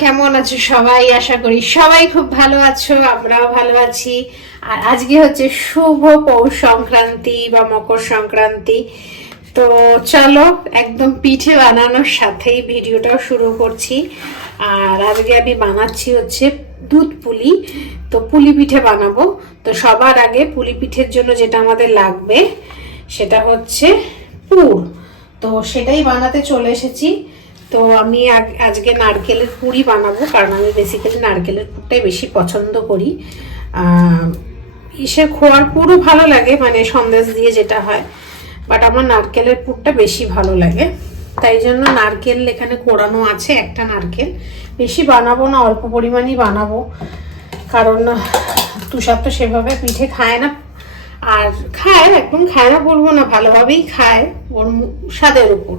কেমন আছো সবাই? আশা করি সবাই খুব ভালো আছো, আমরাও ভালো আছি। আর আজকে হচ্ছে শুভ পৌষ সংক্রান্তি বা মকর সংক্রান্তি। তো চলো, একদম পিঠে বানানোর সাথেই ভিডিওটাও শুরু করছি। আর আজকে আমি বানাচ্ছি হচ্ছে দুধ পুলি। তো পুলি পিঠে বানাবো। তো সবার আগে পুলি পিঠের জন্য যেটা আমাদের লাগবে, সেটা হচ্ছে পুর। তো সেটাই বানাতে চলে এসেছি। তো আমি আজকে নারকেলের পুরি বানাবো, কারণ আমি বেসিক্যালি নারকেলের পুরটাই বেশি পছন্দ করি। ইসের খোয়ার পুরও ভালো লাগে মানে সন্দেশ দিয়ে যেটা হয় বাট আমার নারকেলের পুরটা বেশি ভালো লাগে। তাই জন্য নারকেল এখানে কোরানো আছে, একটা নারকেল। বেশি বানাবো না, অল্প পরিমাণই বানাবো, কারণ তুষার তো সেভাবে পিঠে খায় না। আর খায় একদম খায় না বলব না, ভালোভাবেই খায় ওর স্বাদের উপর।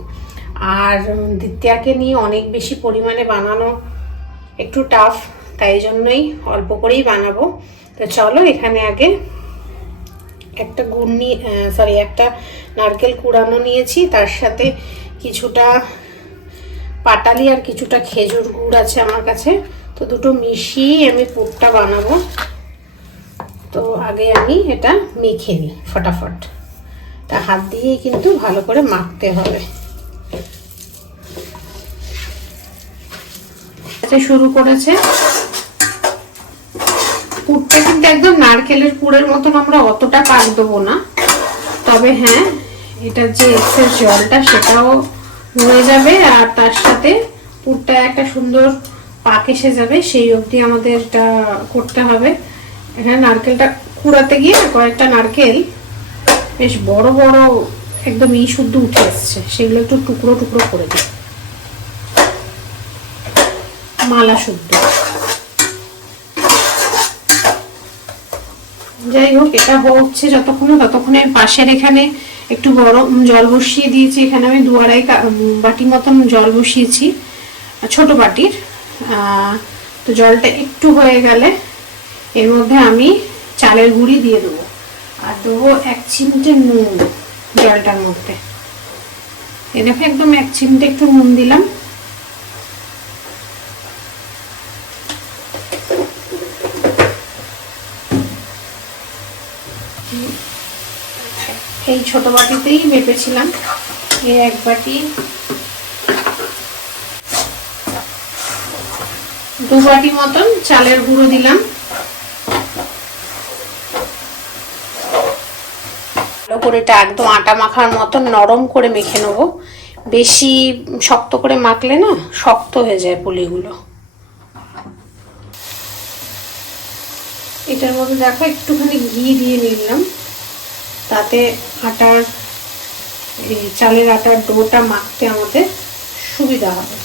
আর দ্বিতীয়াকে নিয়ে অনেক বেশি পরিমাণে বানানো একটু টাফ তাই জন্যই অল্প করেই বানাবো। তো চলো এখানে আগে একটা গুড় নিয়ে সরি একটা নারকেল কুড়ানো নিয়েছি। তার সাথে কিছুটা পাটালি আর কিছুটা খেজুর গুড় আছে আমার কাছে। তো দুটো মিশিয়ে আমি পুরটা বানাবো। তো আগে আমি এটা মেখে নিই, ফটাফট। তা হাত দিয়েই কিন্তু ভালো করে মাখতে হবে। এটা শুরু করেছে। পুরটা কিন্তু একদম নারকেলের পুরের মতন আমরা অতটা পাক দেবো না। তবে হ্যাঁ এটার যে এক্সেস জলটা সেটাও হয়ে যাবে আর তার সাথে পুরটা একটা সুন্দর পাক এসে যাবে। সেই অবধি আমাদের এটা করতে হবে। এখানে নারকেলটা কুড়াতে গিয়ে কয়েকটা নারকেল বেশ বড় বড় একদম ই শুদ্ধ উঠে এসছে। সেগুলো একটু টুকরো টুকরো করে দিই। মালা শুদ্ধ। যাই হোক, এটা হচ্ছে যতক্ষণে, ততক্ষণে পাশের এখানে একটু গরম জল বসিয়ে দিয়েছি। এখানে আমি দু আড়াই বাটি মতন জল বসিয়েছি ছোট বাটির। তো জলটা একটু হয়ে গেলে এর মধ্যে আমি চালের গুঁড়ি দিয়ে দেবো। আর দেবো এক চিমটে নুন জলটার মধ্যে। এ দেখো একদম এক চিমটে একটু নুন দিলাম। এই ছোট বাটিতেই মেপেছিলাম। এই এক বাটি। দু বাটি মতন চালের গুঁড়ো দিলাম। ভালো করে এটা একদম আটা মাখার মতন নরম করে মেখে নেব। বেশি শক্ত করে মাখলে না শক্ত হয়ে যায় পুলিগুলো। এটার মধ্যে দেখো একটুখানি ঘি দিয়ে নিলাম। তাতে আটার, এই চালের আটার ডোটা মাখতে আমাদের সুবিধা হবে।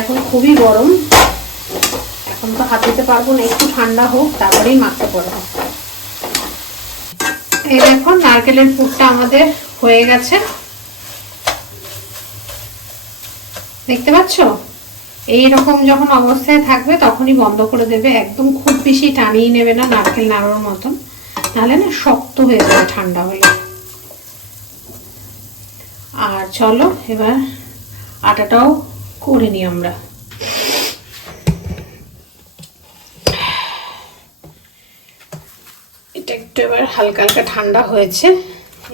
এখন খুবই গরম। এখন তো হাত দিতে পারব না, একটু ঠান্ডা হোক, তারপরেই মাখতে পারব। এই দেখো নারকেলের পুরটা আমাদের হয়ে গেছে। দেখতে পাচ্ছ? এই রকম যখন অবস্থায় থাকবে, তখনই বন্ধ করে দেবে। একদম খুব বেশি টানিয়ে নেবে না, নারকেল নাড়ার মতন। তাহলে না শক্ত হয়ে যাবে ঠান্ডা হলে। আর চলো, এবার আটাটাও করে নিই আমরা। এটা একটু এবার হালকা হালকা ঠান্ডা হয়েছে।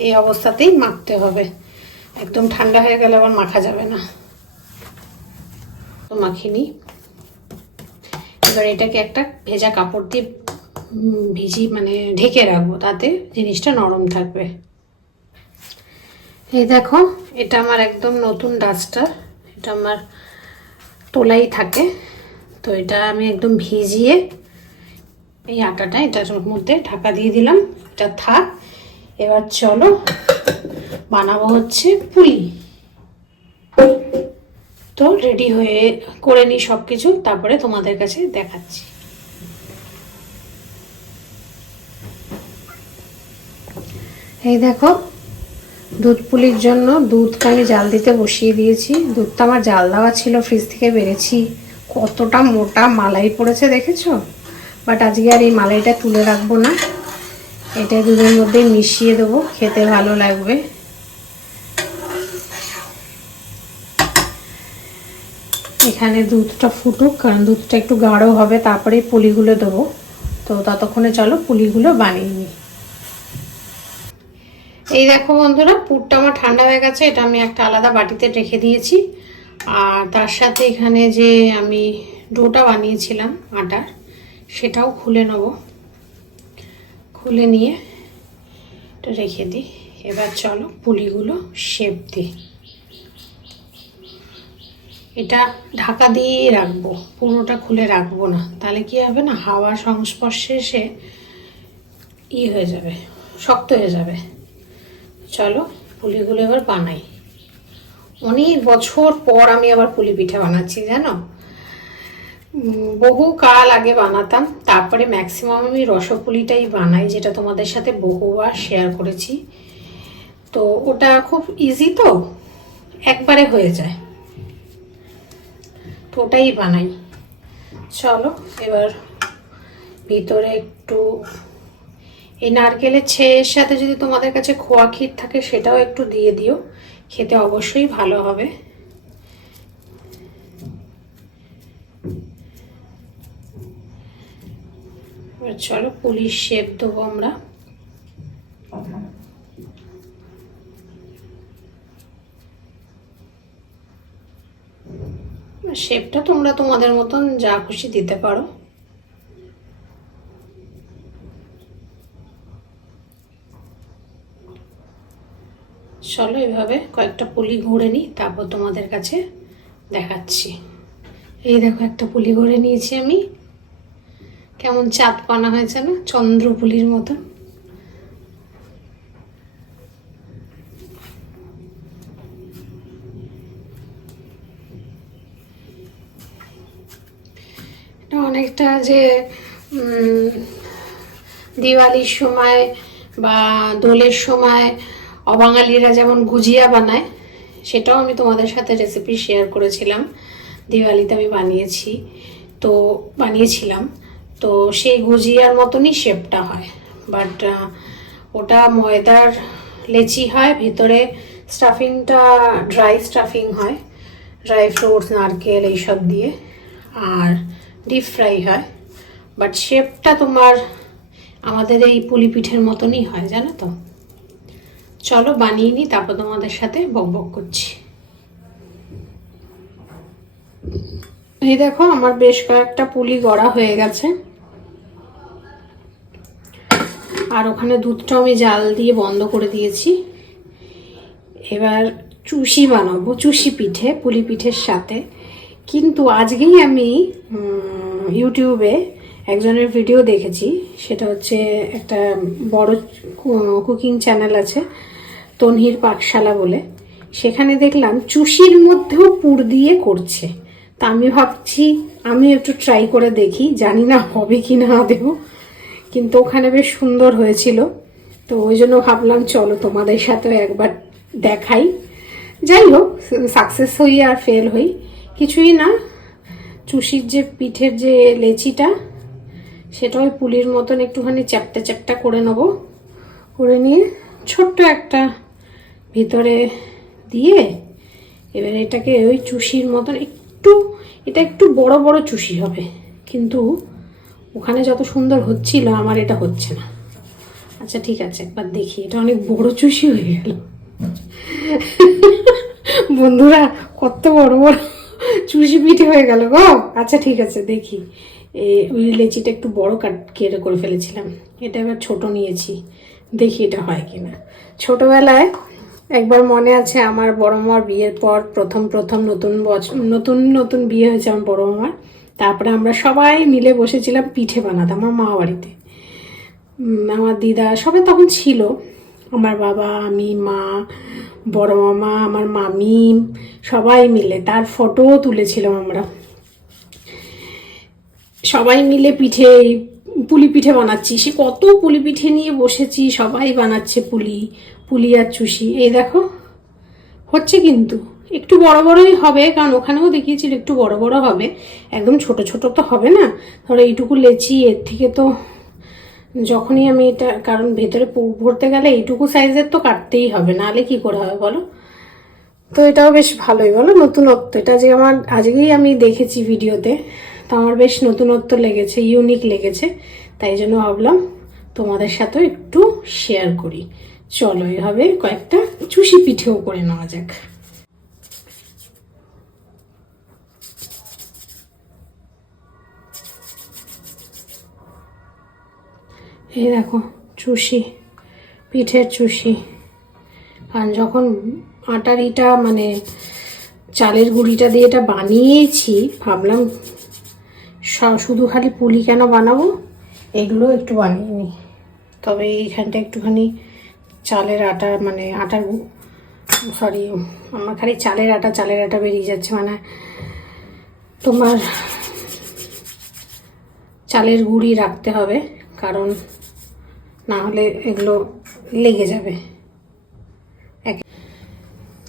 এই অবস্থাতেই মাখতে হবে। একদম ঠান্ডা হয়ে গেলে আবার মাখা যাবে না। তো মাখিনি এবার এটাকে একটা ভেজা কাপড় দিয়ে ভিজি মানে ঢেকে রাখব, তাতে জিনিসটা নরম থাকবে। এই দেখো, এটা আমার একদম নতুন ডাস্টার এটা আমার তোলাই থাকে। তো এটা আমি একদম ভিজিয়ে এই আটাটা, এটার মধ্যে ঢাকা দিয়ে দিলাম। এটা থাক, এবার চলো, বানাবো হচ্ছে পুলি। তো রেডি হয়ে করে নিই সব কিছু তারপরে তোমাদের কাছে দেখাচ্ছি। এই দেখো, দুধ পুলির জন্য দুধটা আমি জাল দিতে বসিয়ে দিয়েছি। দুধটা আমার জাল দেওয়া ছিল ফ্রিজ থেকে বেড়েছি কতটা মোটা মালাই পড়েছে দেখেছ? বাট আজকে আর এই মালাইটা তুলে রাখব না। এটা দুধের মধ্যে মিশিয়ে দেবো, খেতে ভালো লাগবে। এখানে দুধটা ফুটুক, কারণ দুধটা একটু গাঢ় হবে তারপরে পুলিগুলো দেবো। তো ততক্ষণে চলো পুলিগুলো বানিয়ে নিই। এই দেখো বন্ধুরা, পুরটা আমার ঠান্ডা হয়ে গেছে, এটা আমি একটা আলাদা বাটিতে রেখে দিয়েছি। আর তার সাথে এখানে যে আমি ডোটা বানিয়েছিলাম, আটার, সেটাও খুলে নেব। খুলে নিয়ে রেখে দিই। এবার চলো পুলিগুলো শেপ দিই। এটা ঢাকা দিয়ে রাখব, পুরোটা খুলে রাখব না। তাহলে কি হবে না হাওয়ার সংস্পর্শে এসে ই হয়ে যাবে, শক্ত হয়ে যাবে। চলো, পুলিগুলো এবার বানাই। অনেক বছর পর আমি আবার পুলি পিঠা বানাচ্ছি, জানো? বহু কাল আগে বানাতাম, তারপরে ম্যাক্সিমাম আমি রসপুলিটাই বানাই, যেটা তোমাদের সাথে বহুবার শেয়ার করেছি। তো ওটা খুব ইজি তো, একবারে হয়ে যায়। ওটাই বানাই। চলো, এবার ভিতরে একটু এই নারকেলের ছেয়ের সাথে যদি তোমাদের কাছে খোয়া ক্ষীর থাকে সেটাও একটু দিয়ে দিও, খেতে অবশ্যই ভালো হবে। চলো পুলিশ শেপ দেবো আমরা। শেপটা তোমরা তোমাদের মতন যা খুশি দিতে পারো। চলো এভাবে কয়েকটা পুলি ঘুরে নিই, তারপর তোমাদের কাছে দেখাচ্ছি। এই দেখো, একটা পুলি ঘুরে নিয়েছি আমি। কেমন চাঁদ পানা হয়েছে না চন্দ্র পুলির মতন এটা অনেকটা যে দিওয়ালির সময় বা দোলের সময় অবাঙালিরা যেমন গুজিয়া বানায়, সেটাও আমি তোমাদের সাথে রেসিপি শেয়ার করেছিলাম। দিওয়ালিতে আমি বানিয়েছি, তো বানিয়েছিলাম। তো সেই গুজিয়ার মতনই শেপটা হয়। বাট ওটা ময়দার লেচি হয়, ভিতরে স্টাফিংটা ড্রাই স্টাফিং হয় ড্রাই ফ্রুটস নারকেল, এইসব দিয়ে। আর ডিপ ফ্রাই হয় বাট শেপটা তোমার আমাদের এই পুলি পিঠের মতনই হয়, জানো তো? চলো বানিয়ে নিই, তারপর তোমাদের সাথে বক বক করছি। এই দেখো, আমার বেশ কয়েকটা পুলি গড়া হয়ে গেছে। আর ওখানে দুধটা আমি জাল দিয়ে বন্ধ করে দিয়েছি। এবার চুষি বানাবো, চুষি পিঠে, পুলি পিঠের সাথে। কিন্তু আজকেই আমি ইউটিউবে একজনের ভিডিও দেখেছি। সেটা হচ্ছে একটা বড় কুকিং চ্যানেল আছে, তনহির পাকশালা বলে। সেখানে দেখলাম চুষির মধ্যেও পুর দিয়ে করছে। তা আমি ভাবছি, আমি একটু ট্রাই করে দেখি, জানি না হবে কি না দেবো। কিন্তু ওখানে বেশ সুন্দর হয়েছিল। তো ওই জন্য ভাবলাম, চলো তোমাদের সাথেও একবার দেখাই। যাই হোক, সাকসেস হই আর ফেল হই। কিছুই না চুষির যে পিঠের যে লেচিটা, সেটা ওই পুলির মতন একটুখানি চ্যাপটা চ্যাপটা করে নেব। করে নিয়ে ছোট্ট একটা ভিতরে দিয়ে এবার এটাকে ওই চুষির মতন একটু, এটা একটু বড় বড় চুষি হবে, কিন্তু ওখানে যত সুন্দর হচ্ছিল আমার এটা হচ্ছে না। আচ্ছা ঠিক আছে, একবার দেখি, এটা অনেক বড় চুষি হয়ে গেল। বন্ধুরা, কত বড় বড় চুষি পিঠে হয়ে গেল গো। আচ্ছা ঠিক আছে, দেখি। ওই লেচিটা একটু বড় কাট কেটে করে ফেলেছিলাম। এটা এবার ছোট নিয়েছি। দেখি এটা হয় কিনা। ছোটবেলায় একবার মনে আছে আমার বড় মার বিয়ের পর প্রথম প্রথম নতুন বছর নতুন নতুন বিয়ে হয়েছে আমার বড় মামার। তারপরে আমরা সবাই মিলে বসেছিলাম পিঠে বানাতাম আমার মা বাড়িতে। আমার দিদা সবাই তখন ছিল। আমার বাবা, আমি, মা বড় মামা, আমার মামি, সবাই মিলে। তার ফটোও তুলেছিলাম আমরা। সবাই মিলে পিঠে পুলি পিঠে বানাচ্ছি। সে কত পুলি পিঠে নিয়ে বসেছি, সবাই বানাচ্ছে পুলি পুলি আর চুষি। এই দেখো, হচ্ছে কিন্তু। একটু বড় বড়ই হবে, কারণ ওখানেও দেখিয়েছিল একটু বড় বড় হবে। একদম ছোট ছোট তো হবে না। ধরো এইটুকু লেচি, এর থেকে তো যখনই আমি এটা, কারণ ভেতরে ভরতে গেলে এইটুকু সাইজের তো কাটতেই হবে, নাহলে কি করে হবে বলো? তো এটাও বেশ ভালোই বলো, নতুনত্ব। এটা যে আমার, আজকেই আমি দেখেছি ভিডিওতে, তো আমার বেশ নতুনত্ব লেগেছে ইউনিক লেগেছে, তাই জন্য ভাবলাম তোমাদের সাথেও একটু শেয়ার করি। চলো এভাবে কয়েকটা চুষি পিঠেও করে নেওয়া যাক। এই দেখো, চুষি, পিঠের চুষি। কারণ যখন আটার ইটা মানে চালের গুঁড়িটা দিয়ে এটা বানিয়েছি, ভাবলাম শুধু খালি পুলি কেন বানাবো? এগুলো একটু বানিয়ে নিই। তবে এইখানটা একটুখানি চালের আটা মানে আটার সরি আমার খালি চালের আটা চালের আটা বেরিয়ে যাচ্ছে। মানে তোমার চালের গুঁড়ি রাখতে হবে, কারণ না হলে এগুলো লেগে যাবে।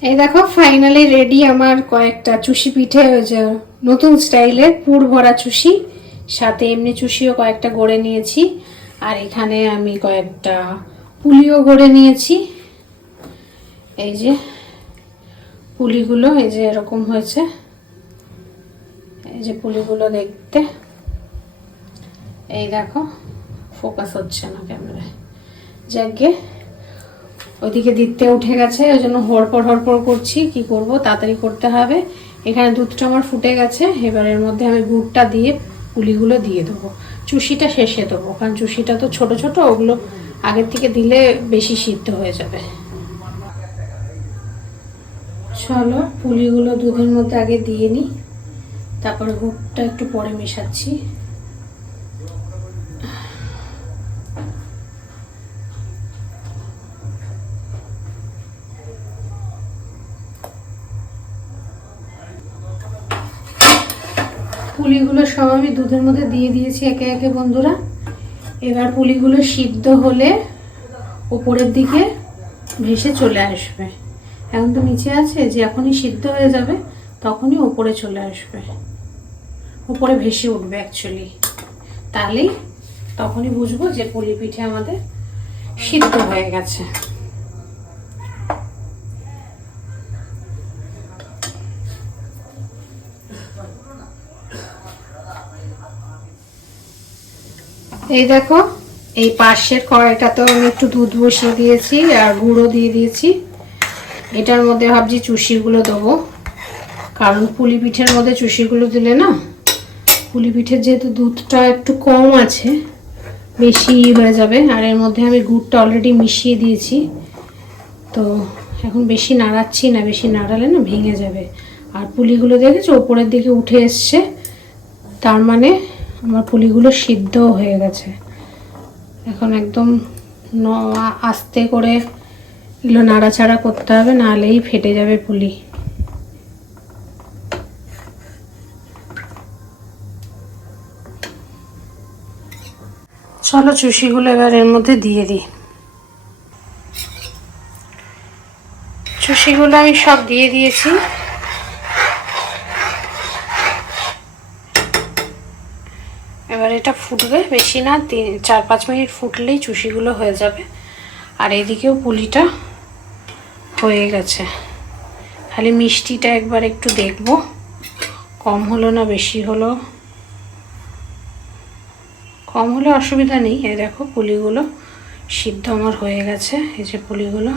এই দেখো ফাইনালি রেডি আমার কয়েকটা চুষি পিঠে যে নতুন স্টাইলের পুর ভরা চুষি। সাথে এমনি চুষিও কয়েকটা গড়ে নিয়েছি। আর এখানে আমি কয়েকটা পুলিও গড়ে নিয়েছি। এই যে পুলিগুলো, এই যে এরকম হয়েছে। এই যে পুলিগুলো দেখতে। এই দেখো। ফোকাস হচ্ছে না ক্যামেরায়। যাকে ওইদিকে দিতে উঠে গেছে, ওই জন্য হড়পড় হড়পড় করছি, কি করব, তাড়াতাড়ি করতে হবে। এখানে দুধটা আমার ফুটে গেছে এবার এর মধ্যে আমি গুড়টা দিয়ে পুলিগুলো দিয়ে দেবো। চুষিটা শেষে দেবো, কারণ চুষিটা তো ছোট ছোট, ওগুলো আগের থেকে দিলে বেশি সিদ্ধ হয়ে যাবে। চলো, পুলিগুলো দুধের মধ্যে আগে দিয়ে নিই, তারপর গুড়টা একটু পরে মেশাচ্ছি। পুলিগুলো সব আমি দুধের মধ্যে দিয়ে দিয়েছি একে একে বন্ধুরা। এবার পুলিগুলো সিদ্ধ হলে উপরের দিকে ভেসে চলে আসবে। এখন তো নিচে আছে, যে এখনই সিদ্ধ হয়ে যাবে, তখনই উপরে চলে আসবে। উপরে ভেসে উঠবে অ্যাকচুয়ালি তাহলেই তখনই বুঝব যে পুলি পিঠে আমাদের সিদ্ধ হয়ে গেছে। এই দেখো, এই পাশের কড়াইটাতেও আমি একটু দুধ বসিয়ে দিয়েছি আর গুঁড়ো দিয়ে দিয়েছি। এটার মধ্যে ভাবছি চুষিগুলো দেবো। কারণ পুলি পিঠের মধ্যে চুষিগুলো দিলে না, পুলি পিঠের যেহেতু দুধটা একটু কম আছে, বেশি হয়ে যাবে। আর এর মধ্যে আমি গুড়টা অলরেডি মিশিয়ে দিয়েছি। তো এখন বেশি নাড়াচ্ছি না, বেশি নাড়ালে না ভেঙে যাবে। আর পুলিগুলো দেখেছ? ওপরের দিকে উঠে এসছে। তার মানে আমার পুলিগুলো সিদ্ধ হয়ে গেছে। এখন একদম ন- আস্তে করে এগুলো নাড়াচাড়া করতে হবে, নাহলেই ফেটে যাবে পুলি। চলো চুষিগুলো এবার এর মধ্যে দিয়ে দিই। চুষিগুলো আমি সব দিয়ে দিয়েছি। এটা ফুটবে বেশি না, তিন, চার, পাঁচ মিনিট ফুটলেই চুষিগুলো হয়ে যাবে। আর এদিকেও পুলিটা হয়ে গেছে। খালি মিষ্টিটা একবার একটু দেখব। কম হলো না বেশি হলো? কম হলে অসুবিধা নেই। এই দেখো পুলিগুলো সিদ্ধ আমার হয়ে গেছে। এই যে পুলিগুলো।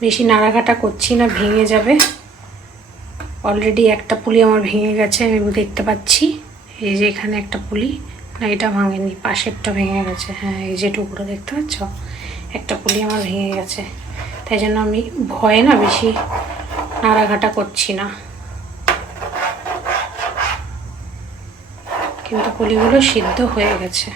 বেশি নাড়াঘাটা করছি না, ভেঙে যাবে। অলরেডি একটা পুলি আমার ভেঙে গেছে, আমি দেখতে পাচ্ছি। এই যে এখানে একটা পুলি। না, এটা ভাঙেনি, পাশেরটা ভেঙে গেছে। হ্যাঁ এই যে টুকরো দেখতে পাচ্ছ? একটা পুলি আমার ভেঙে গেছে। তাই জন্য আমি ভয়ে না বেশি নাড়াঘাটা করছি না। কিন্তু পুলিগুলো সিদ্ধ হয়ে গেছে।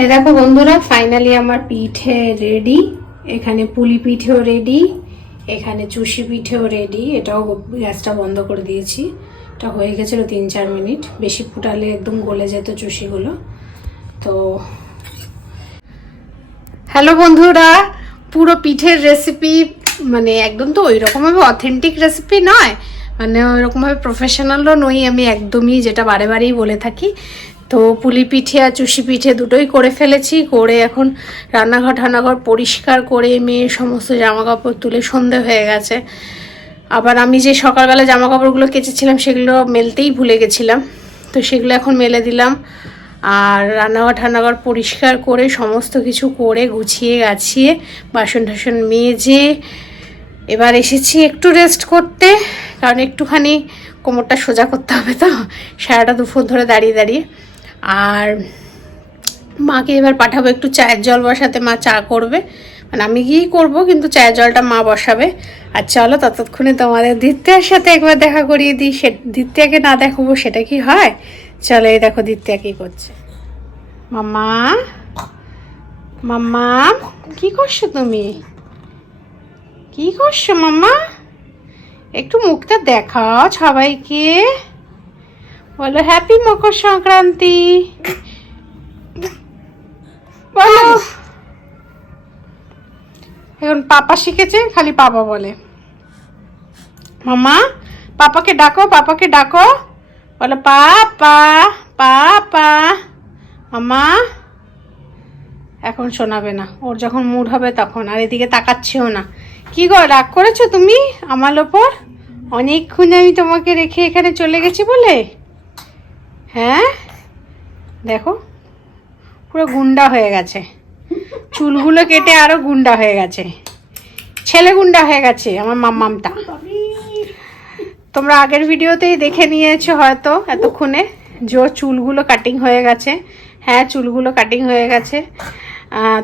এই দেখো বন্ধুরা ফাইনালি আমার পিঠে রেডি এখানে পুলি পিঠেও রেডি এখানে চুষি পিঠেও রেডি এটাও গ্যাসটা বন্ধ করে দিয়েছি। এটা হয়ে গেছিল তিন চার মিনিট। বেশি ফুটালে একদম গলে যেত চুষিগুলো। তো হ্যালো বন্ধুরা, পুরো পিঠের রেসিপি মানে একদম তো ওই রকমভাবে অথেন্টিক রেসিপি নয় মানে ওইরকমভাবে প্রফেশনালও নই, আমি একদমই যেটা বারে বারেই বলে থাকি। তো পুলি পিঠে আর চুষি পিঠে দুটোই করে ফেলেছি, করে এখন রান্নাঘর ঠান্নাঘর পরিষ্কার করে মেয়ের সমস্ত জামা কাপড় তুলে সন্ধে হয়ে গেছে। আবার আমি যে সকালবেলা জামা কাপড়গুলো কেচেছিলাম সেগুলো মেলতেই ভুলে গেছিলাম। তো সেগুলো এখন মেলে দিলাম আর রান্নাঘর ঠান্নাঘর পরিষ্কার করে সমস্ত কিছু করে গুছিয়ে গাছিয়ে বাসন টাসন মেজে এবার এসেছি একটু রেস্ট করতে, কারণ একটুখানি কোমরটা সোজা করতে হবে তো, সারাটা দুপুর ধরে দাঁড়িয়ে দাঁড়িয়ে। আর মাকে এবার পাঠাবো, একটু চায়ের জল বসাতে মা চা করবে। মানে আমি গিয়েই করব, কিন্তু চায়ের জলটা মা বসাবে। আর চলো ততক্ষণে তোমাদের দিত্যার সাথে একবার দেখা করিয়ে দিই। সে দিত্যাকে না দেখাবো, সেটা কি হয়? চলো এই দেখো দিত্যা কি করছে। মামা মামা কি করছ তুমি? কি করছ মামা একটু মুখটা দেখাও সবাইকে। বলো হ্যাপি মকর সংক্রান্তি। বলো। এখন পাপা শিখেছে, খালি পাপা বলে। মামা পাপাকে ডাকো পাপাকে ডাকো। বলো, পাপা পাপা। মামা এখন শোনাবে না। ওর যখন মুড হবে তখন, আর এদিকে তাকাচ্ছেও না। কি গো, রাগ করেছ তুমি? আমার ওপর? অনেকক্ষণ আমি তোমাকে রেখে এখানে চলে গেছি বলে? হ্যাঁ? দেখো, পুরো গুন্ডা হয়ে গেছে। চুলগুলো কেটে আরও গুন্ডা হয়ে গেছে। ছেলে গুন্ডা হয়ে গেছে, আমার মাম্মামটা। তোমরা আগের ভিডিওতেই দেখে নিয়েছো হয়তো এতক্ষণে যে চুলগুলো কাটিং হয়ে গেছে। হ্যাঁ চুলগুলো কাটিং হয়ে গেছে।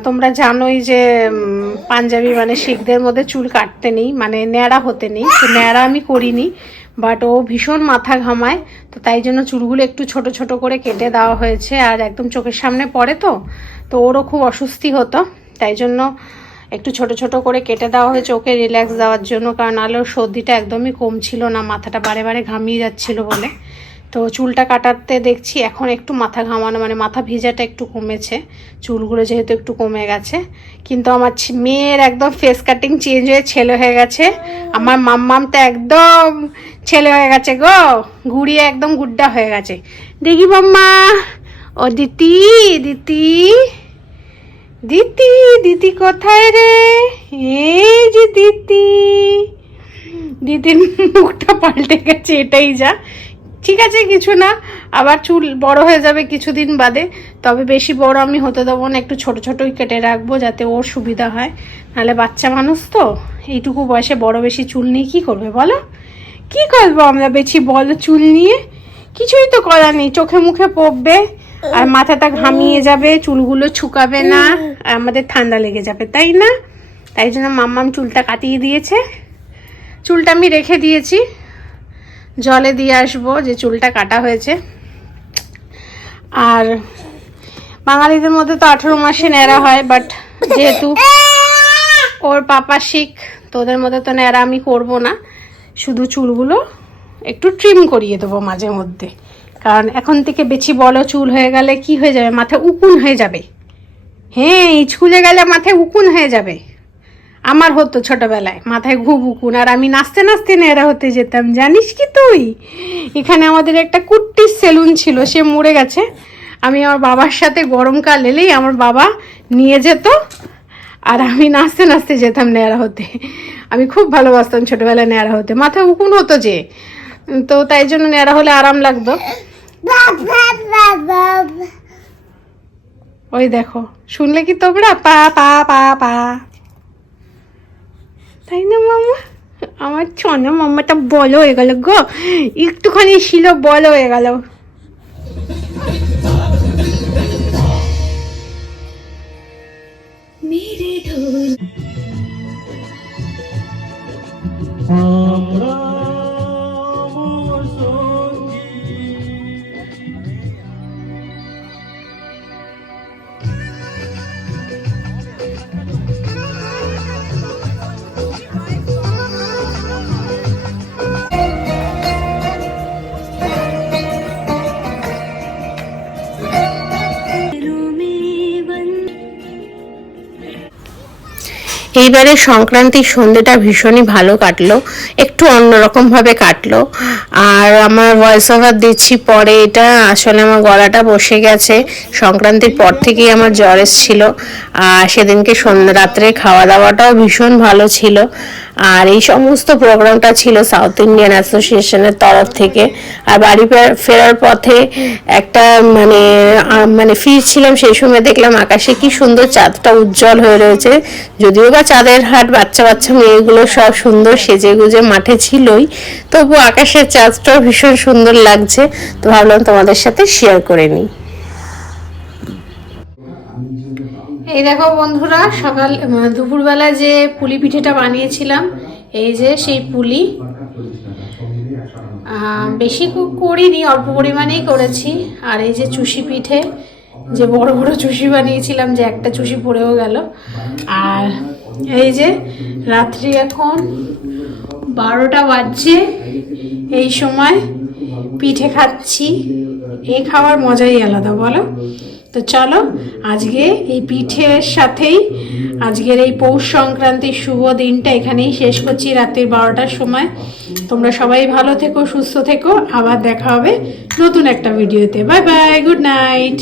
তোমরা জানোই যে পাঞ্জাবি মানে শিখদের মধ্যে চুল কাটতে নেই মানে ন্যাড়া হতে নেই। তো ন্যাড়া আমি করিনি। বাট ও ভীষণ মাথা ঘামায়, তো তাই জন্য চুলগুলো একটু ছোট ছোট করে কেটে দেওয়া হয়েছে আর একদম চোখের সামনে পড়ে তো তো ওরও খুব অস্বস্তি হতো। তাই জন্য একটু ছোট ছোট করে কেটে দেওয়া হয়েছে ওকে রিল্যাক্স দেওয়ার জন্য, কারণ ওর সর্দিটা একদমই কম ছিল না, মাথাটা বারে বারে ঘামিয়ে যাচ্ছিল বলে। তো চুলটা কাটাতে দেখছি এখন একটু মাথা ঘামানো মানে মাথা ভিজাটা একটু কমেছে, চুলগুলো যেহেতু একটু কমে গেছে। কিন্তু আমার মেয়ের একদম ফেস কাটিং চেঞ্জ হয়ে ছেলে হয়ে গেছে, আমার মাম্মামটা একদম ছেলে হয়ে গেছে গো। ঘুরিয়ে একদম গুড্ডা হয়ে গেছে। দেখি মাম্মা ও দিতি দিতি। দিতি দিতি কোথায় রে? এই যে দিতি। দিদির মুখটা পাল্টে গেছে, এটাই যা। ঠিক আছে, কিছু না। আবার চুল বড় হয়ে যাবে কিছুদিন বাদে। তবে বেশি বড় আমি হতে দেবো না, একটু ছোট ছোটই কেটে রাখব যাতে ওর সুবিধা হয়। নাহলে বাচ্চা মানুষ তো, এইটুকু বয়সে বড় বেশি চুল নিয়ে কী করবে বলো? কি করব আমরা বেশি বলো চুল নিয়ে? কিছুই তো করার নেই চোখে মুখে পড়বে আর মাথাটা ঘামিয়ে যাবে চুলগুলো ছুকাবে না আর আমাদের ঠান্ডা লেগে যাবে তাই না? তাই জন্য মাম্মাম চুলটা কাটিয়ে দিয়েছে। চুলটা আমি রেখে দিয়েছি। জলে দিয়ে আসব যে চুলটা কাটা হয়েছে। আর বাঙালিদের মধ্যে তো আঠেরো মাসে ন্যাড়া হয় বাট যেহেতু ওর পাপা শিখ তোদের মধ্যে তো ন্যাড়া আমি করব না। শুধু চুলগুলো একটু ট্রিম করিয়ে দেবো মাঝে মধ্যে। কারণ এখন থেকে বেশি বড় চুল হয়ে গেলে কি হয়ে যাবে? মাথায় উকুন হয়ে যাবে। হ্যাঁ স্কুলে গেলে মাথায় উকুন হয়ে যাবে। আমার হতো ছোটবেলায়, মাথায় ঘুম উকুন। আর আমি নাচতে নাচতে নেড়া হতে যেতাম, জানিস কি তুই? এখানে আমাদের একটা কুট্টির সেলুন ছিল, সে মরে গেছে। আমি আমার বাবার সাথে গরমকাল এলেই আমার বাবা নিয়ে যেত আর আমি নাচতে নাচতে যেতাম নেড়া হতে আমি খুব ভালোবাসতাম ছোটবেলায় নেড়া হতে মাথায় উকুন হতো যে। তো তাই জন্য নেড়া হলে আরাম লাগতো। ওই দেখো, শুনলে কি তোমরা? পা পা পা পা। তাই না, মামা? আমার ছনা মামাটা বলো হয়ে গেল গো। একটুখানি ছিল বলো হয়ে গেল। আমরা এইবারে সংক্রান্তির সন্ধ্যেটা ভীষণই ভালো কাটলো। একটু অন্যরকম ভাবে কাটলো। আর আমার ভয়েস ওভার দিচ্ছি পরে, এটা আসলে আমার গলাটা বসে গেছে। সংক্রান্তির পর থেকেই আমার জ্বর এসেছিল। আর সেদিনকে সন্ধ্যা রাত্রে খাওয়া দাওয়াটাও ভীষণ ভালো ছিল। আর এই সমস্ত প্রোগ্রামটা ছিল সাউথ ইন্ডিয়ান অ্যাসোসিয়েশনের তরফ থেকে। আর বাড়ি ফের- ফেরার পথে একটা মানে মানে ফিরছিলাম সেই সময় দেখলাম আকাশে কি সুন্দর চাঁদটা উজ্জ্বল হয়ে রয়েছে। যদিও বা চাঁদের হাট, বাচ্চা বাচ্চা মেয়েগুলো সব সুন্দর সেজে গুজে মাঠে ছিলই। তবু আকাশের চাঁদটাও ভীষণ সুন্দর লাগছে। তো ভাবলাম তোমাদের সাথে শেয়ার করে নিই। এই দেখো বন্ধুরা, সকাল দুপুরবেলা যে পুলি পিঠেটা বানিয়েছিলাম, এই যে সেই পুলি। বেশি করিনি, অল্প পরিমাণেই করেছি। আর এই যে চুষি পিঠে, যে বড় বড় চুষি বানিয়েছিলাম, যে একটা চুষি পড়েও গেল। আর এই যে রাত্রি এখন বারোটা বাজছে। এই সময় পিঠে খাচ্ছি। এই খাওয়ার মজাই আলাদা, বলো? তো চলো, আজকে এই পিঠের সাথেই আজকের এই পৌষ সংক্রান্তির শুভ দিনটা এখানেই শেষ করছি রাত্রির বারোটার সময়। তোমরা সবাই ভালো থেকো, সুস্থ থেকো। আবার দেখা হবে নতুন একটা ভিডিওতে। Bye bye, good night.